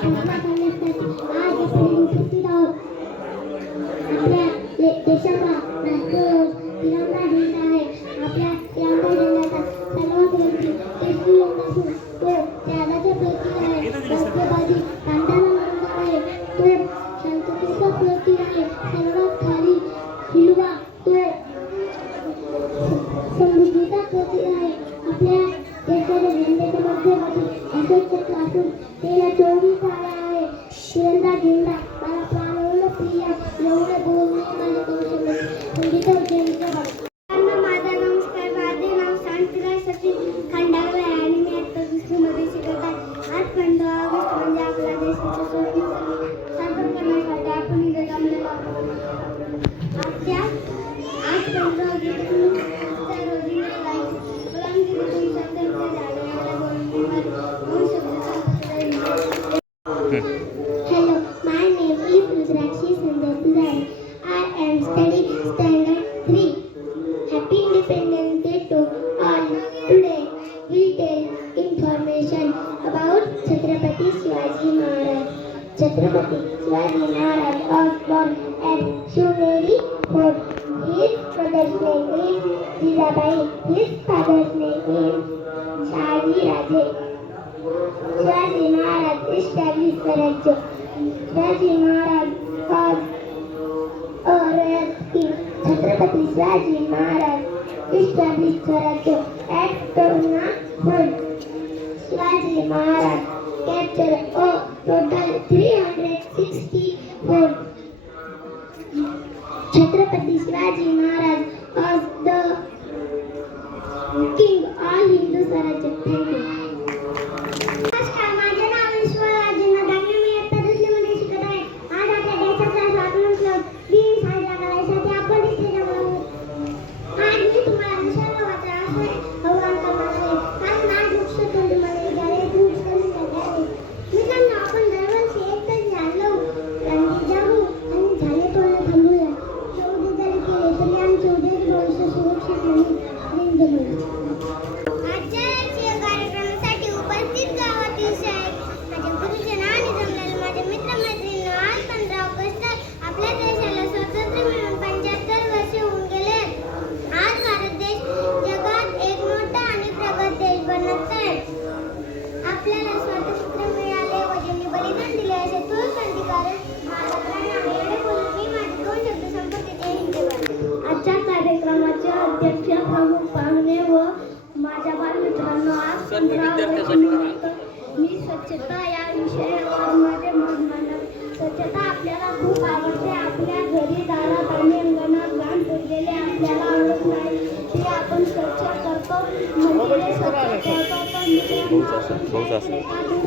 साजरा करण्यासाठी आज आपण उपस्थित आहोत आपल्या देशाचा तिरंगा झेंडा आहे आपल्या तिरंगा झेंड्याचा सर्वात असून तो त्यागाचे प्रतीक आहे राष्ट्रवादी कांद्याला रंग आहे तो शांततेचा प्रतीक आहे सर्वात खाली हिरवा तो समृद्धीचा प्रतीक आहे आपल्या देशाच्या झेंड्याच्या मध्यभागी अशोक चक्र असून friend. I am studying standard 3. Happy Independence Day to all. Today we tell information about Chhatrapati Shivaji Maharaj. Chhatrapati Shivaji Maharaj was born at Shivneri Fort. His mother's name is Jijabai. His father's name is Shaji Raje. Shivaji Maharaj established the Rajya. Shivaji Maharaj was a royal king. Chhatrapati Shivaji Maharaj established स्वराज्य at Torna Fort. Shivaji Maharaj captured a total 360 fort. Chhatrapati Shivaji Maharaj was the king all Hindu स्वराज्य. Thank you. नमस्कार माझे नाव ईश्वर राजेंद्र डांगे मी इयत्ता दुसरीमध्ये शिकत आहे आज आपल्या देशाचा स्वातंत्र्य दिन साजरा करायसाठी आपण इथे जमलो आहोत आज मी तुम्हाला निसर्गाचा असे आव्हान करणार आहे कारण आज वृक्षतोडीमध्ये विद्यालय खूप कमी झाले आहे मित्रांनो आपण दरवर्षी एक तर झाड लावू आणि जागू आणि झाडे तोडणं थांबूया एवढे जरी केले तरी आमचे उद्याचे भविष्य सुरक्षित होईल दिन जमेल आजच्या राजकीय कार्यक्रमासाठी उपस्थित गावातील शाळेत माझ्या गुरुजन आणि जमलेले माझे मित्रमैत्रिणी आज पंधरा ऑगस्ट आपल्या देशाला स्वातंत्र्य मिळून पंच्याहत्तर वर्षे होऊन गेले आज भारत देश जगात एक मोठा आणि प्रगत देश बनत आहे आपल्याला स्वातंत्र्य मिळाले व ज्यांनी बलिदान दिले असे थोर क्रांतिकारक महाराजांना एवढे बोलून मी माझे दोन शब्द संपत्तीचे हिंदे आजच्या कार्यक्रमाचे अध्यक्ष प्रमुख पाहुणे व माझ्या मी स्वच्छता या विषयावर माझे मत मांडत स्वच्छता आपल्याला खूप आवडते. आपल्या घरी दारात आणि अंगणात घाण पडलेले आपल्याला आवडत नाही. ते आपण स्वच्छ करतो. मंदिरे स्वच्छ ठेवतो पण मित्रांनो आपण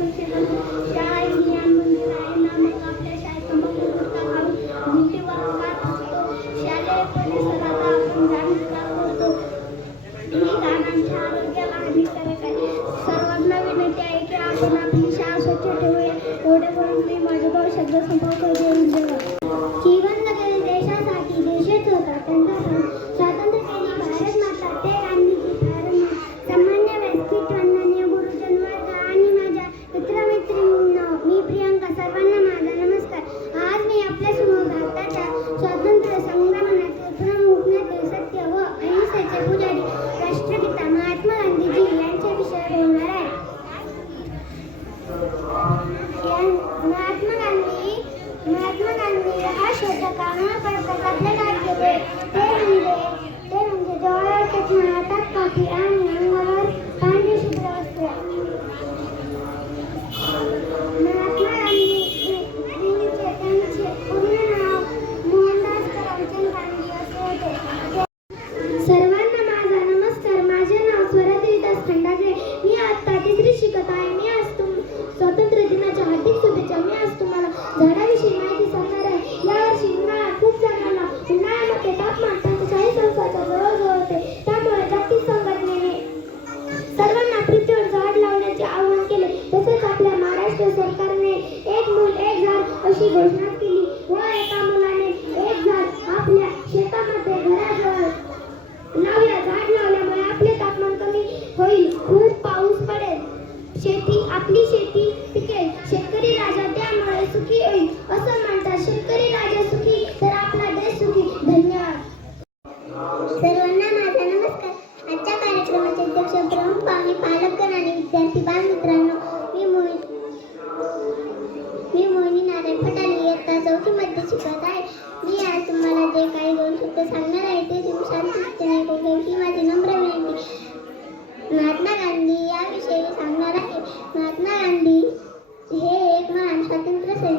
ही झाडांच्या आरोग्याला हानिकारक आहे सर्वांना विनंती आहे की आपण आपली शाळा स्वच्छ ठेवूया एवढे बोलून मी माझे दोन शब्द संपवतो देऊन जेव्हा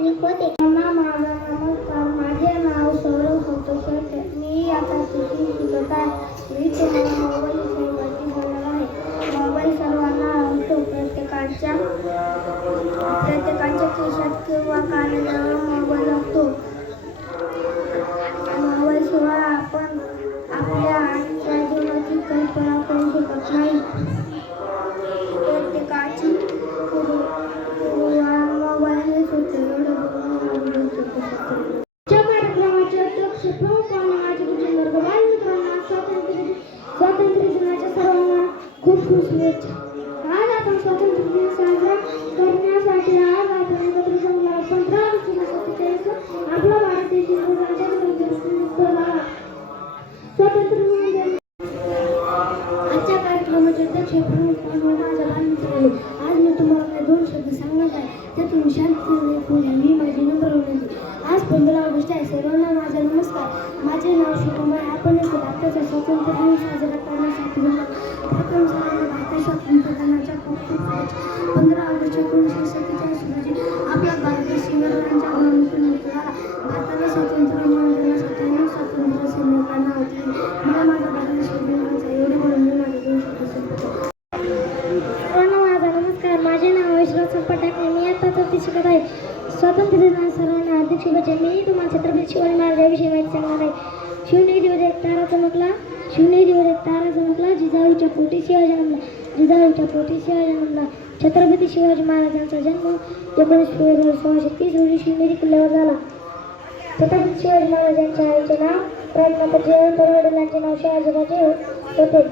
शिक्षक होते मामा मामा नमस्कार. माझे नाव सौरव संतोष शेळके. मी आता तिसरी शिकत आहे. मी तुम्हाला मोबाईल विषयी बोलणार आहे. मोबाईल सर्वांना आवडतो. प्रत्येकाच्या प्रत्येकाच्या शुभेच्छा आज आपण स्वातंत्र्य दिन साजरा करण्यासाठी आज आपण एकत्र जमलो पंधरा ऑगस्ट सत्तेचाळीस आपला भारत देश हिंदुस्थानच्या स्वातंत्र्य झाला. आजच्या कार्यक्रमाचे अध्यक्ष प्रमुख माझा लहान मित्र आहे आज मी तुम्हाला दोन शब्द सांगत आहे. त्यातून शांततेने ऐकून मी माझी नंबर विनंती. आज पंधरा ऑगस्ट आहे. सर्वांना माझा नमस्कार. माझे नाव शिवकुमार आपण येथे भारताचा स्वातंत्र्य भारताला स्वातंत्र्य मिळवून देण्यासाठी अनेक स्वातंत्र्य सैनिकांना होते मला माझा भारत देश दिनाचा एवढे बोलून मी माझे दोन शकतो सर्वांना माझा नमस्कार. माझे नाव विश्वास पटाके मी आता चौथी शिकत आहे. स्वातंत्र्य दिना सर्वांना हार्दिक शुभेच्छा. मी तुम्हाला छत्रपती शिवाजी महाराजाविषयी माहिती सांगणार आहे. शिवनेरी दिवस एक तारा चमकला. शिवनेरी दिवस एक तारा चमकला. जिजाऊच्या पोटी शिवाजी जन्मला जिजाऊच्या पोटी शिवाजी जन्मला छत्रपती शिवाजी महाराजांचा जन्म एकोणीस फेब्रुवारी सोळाशे तीस रोजी शिवनेरी किल्ल्यावर झाला. छत्रपती शिवाजी महाराजांच्या आईचे नाव प्रयत्न जयवंत वडिलांचे नाव शहाजीराजे होते.